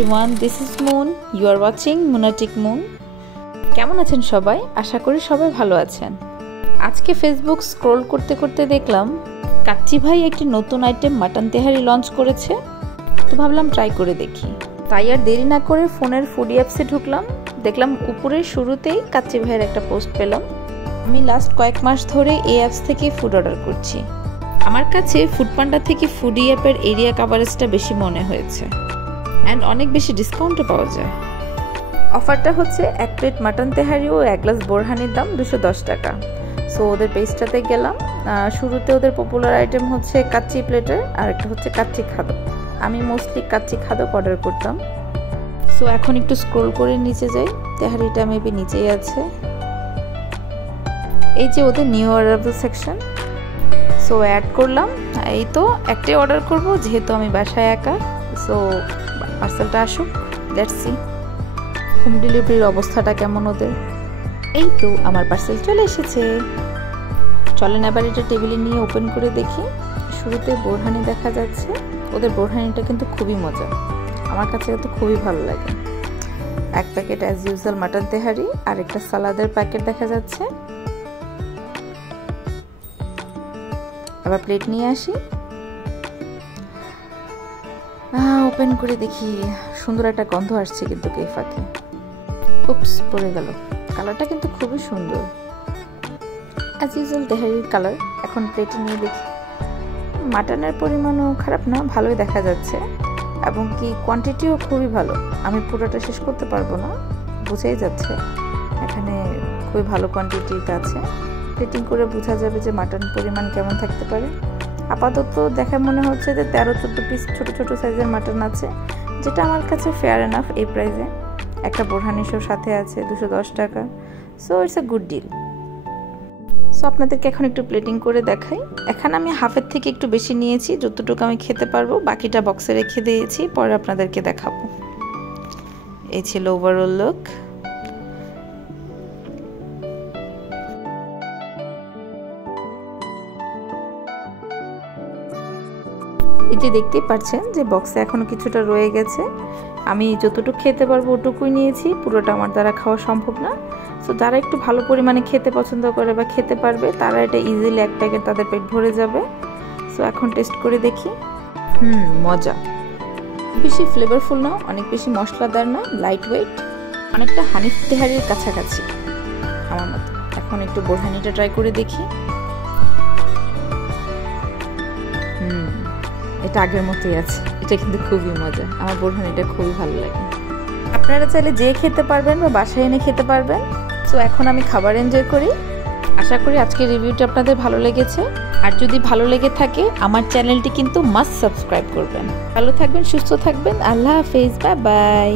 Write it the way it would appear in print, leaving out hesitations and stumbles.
everyone, this is Moon. You are watching Moonatic Moon. কেমন আছেন সবাই? আশা করি সবাই ভালো আছেন। আজকে ফেসবুক স্ক্রল করতে করতে দেখলাম কাচ্চি ভাই একটি নতুন আইটেম মাটন তেহারি লঞ্চ করেছে, তো ভাবলাম ট্রাই করে দেখি। তাই আর দেরি না করে ফোনের ফুডি অ্যাপসে ঢুকলাম, দেখলাম উপরের শুরুতেই কাচ্চি ভাইয়ের একটা পোস্ট পেলাম। আমি লাস্ট কয়েক মাস ধরে এই অ্যাপস থেকে ফুড অর্ডার করছি। আমার কাছে ফুডপান্ডা থেকে ফুডি অ্যাপের এরিয়া কভারেজটা বেশি মনে হয়েছে অ্যান্ড অনেক বেশি ডিসকাউন্টও পাওয়া যায়। অফারটা হচ্ছে এক প্লেট মাটন তেহারি ও এক গ্লাস বোরহানির দাম 210 টাকা। সো ওদের পেজটাতে গেলাম, শুরুতে ওদের পপুলার আইটেম হচ্ছে কাচ্চি প্লেটার আর একটা হচ্ছে কাচ্চি খাদক। আমি মোস্টলি কাচ্চি খাদক অর্ডার করতাম। সো এখন একটু স্ক্রোল করে নিচে যাই, তেহারিটা মেবি নিচেই আছে। এই যে ওদের নিউ অর্ডারেবল সেকশন, সো অ্যাড করলাম। এই তো একটাই অর্ডার করব যেহেতু আমি বাসায় একা। সো পার্সেলটা আসুক, লেটস সি হোম ডেলিভারির অবস্থাটা কেমন ওদের। এই তো আমার পার্সেল চলে এসেছে। চলেন এবার এটা টেবিলে নিয়ে ওপেন করে দেখি। শুরুতে বোরহানি দেখা যাচ্ছে, ওদের বোরহানিটা কিন্তু খুবই মজা, আমার কাছে তো খুবই ভালো লাগে। এক প্যাকেট অ্যাজ ইউজুয়াল মাটন তেহারি আর একটা সালাদের প্যাকেট দেখা যাচ্ছে। আবার প্লেট নিয়ে আসি, ওপেন করে দেখি। সুন্দর একটা গন্ধ আসছে কিন্তু এই ফাঁকে। উপস, পড়ে গেল। কালারটা কিন্তু খুবই সুন্দর, অ্যাজ ইউজুয়াল তেহারির কালার। এখন প্লেটে নিয়ে দেখি। মাটনের পরিমাণও খারাপ না, ভালোই দেখা যাচ্ছে এবং কি কোয়ান্টিটিও খুবই ভালো। আমি পুরোটা শেষ করতে পারবো না, বোঝাই যাচ্ছে এখানে খুবই ভালো কোয়ান্টিটিটা আছে। প্লেটিং করে বোঝা যাবে যে মাটন পরিমাণ কেমন থাকতে পারে। আপাতত দেখে মনে হচ্ছে যে 13-14 পিস ছোট ছোট সাইজের মাটন আছে, যেটা আমার কাছে ফেয়ার এনাফ এই প্রাইসে। একটা বোরহানি শো সাথে আছে 210 টাকা। So it's a good deal. So আপনাদেরকে এখন একটু প্লেটিং করে দেখাই। এখানে আমি হাফের থেকে একটু বেশি নিয়েছি, যতটুকু আমি খেতে পারবো, বাকিটা বক্সে রেখে দিয়েছি, পরে আপনাদেরকে দেখাবো। এই ছিল ওভারঅল লুক। এটি দেখতেই পাচ্ছেন যে বক্সে এখনো কিছুটা রয়ে গেছে। আমি যতটুকু খেতে পারবো ওটুকুই নিয়েছি, পুরোটা আমার দ্বারা খাওয়া সম্ভব না। সো যারা একটু ভালো পরিমাণে খেতে পছন্দ করে বা খেতে পারবে তারা এটা ইজিলি এক প্যাকেট তাদের পেট ভরে যাবে। সো এখন টেস্ট করে দেখি। মজা, বেশি ফ্লেভারফুল না, অনেক বেশি মশলাদার না, লাইট ওয়েট, অনেকটা হানিফ তেহারির কাছাকাছি আমার মতো। এখন একটু বোরহানিটা ট্রাই করে দেখি। এটা আগের মতোই আছে, এটা কিন্তু খুবই মজা। আমার বোরহানিটা খুবই ভালো লাগে। আপনারা চাইলে যে খেতে পারবেন বা বাসায় এনে খেতে পারবেন। সো এখন আমি খাবার এনজয় করি। আশা করি আজকের রিভিউটা আপনাদের ভালো লেগেছে। আর যদি ভালো লেগে থাকে আমার চ্যানেলটি কিন্তু মাস্ট সাবস্ক্রাইব করবেন। ভালো থাকবেন, সুস্থ থাকবেন। আল্লাহ হাফেজ, বাই বাই।